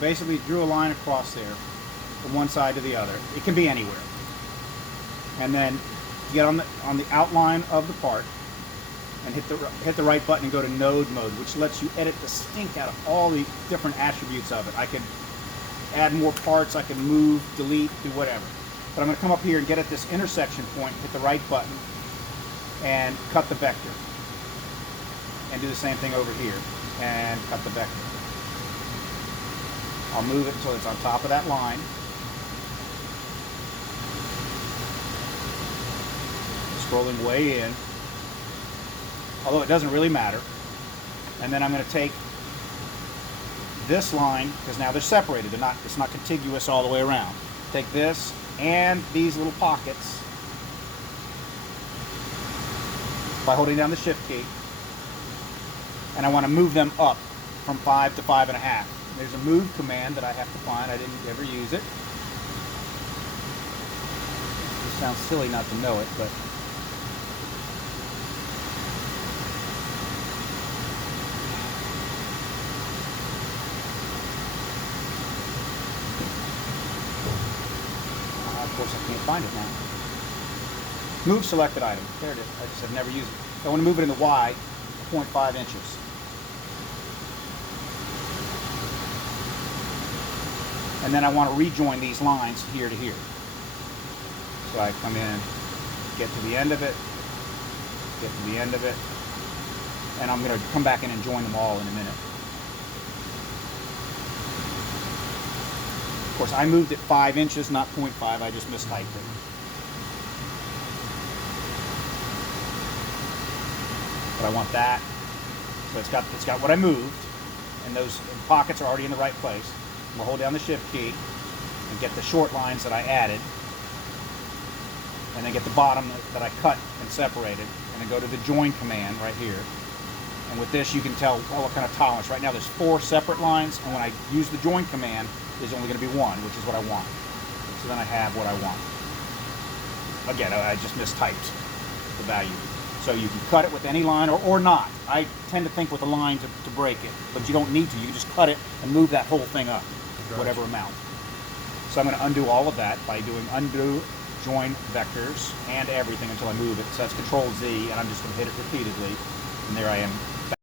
basically drew a line across there from one side to the other. It can be anywhere. And then get on the outline of the part and hit the right button and go to node mode, which lets you edit the stink out of all the different attributes of it. I can add more parts, I can move, delete, do whatever. But I'm going to come up here and get at this intersection point, hit the right button, and cut the vector. And do the same thing over here, and cut the vector. I'll move it until it's on top of that line. Scrolling way in, although it doesn't really matter. And then I'm going to take this line, because now they're separated, it's not contiguous all the way around. Take this and these little pockets by holding down the shift key, and I want to move them up from 5 to 5.5. There's a move command that I have to find. I didn't ever use it. It sounds silly not to know it, but of course I can't find it now. Move selected item. There it is. I just have never used it. I want to move it in the Y, 0.5 inches. And then I want to rejoin these lines here to here. So I come in, get to the end of it, get to the end of it, and I'm going to come back in and join them all in a minute. Of course, I moved it 5 inches, not 0.5. I just mistyped it. But I want that. So it's got what I moved, and those pockets are already in the right place. We'll hold down the shift key and get the short lines that I added, and then get the bottom that I cut and separated, and then go to the join command right here. And with this, you can tell what kind of tolerance. Right now, there's 4 separate lines, and when I use the join command, there's only going to be 1, which is what I want. So then I have what I want. Again, I just mistyped the value. So you can cut it with any line or not. I tend to think with a line to break it, but you don't need to. You can just cut it and move that whole thing up, whatever amount. So I'm going to undo all of that by doing undo, join vectors, and everything until I move it. So that's Control Z, and I'm just going to hit it repeatedly, and there I am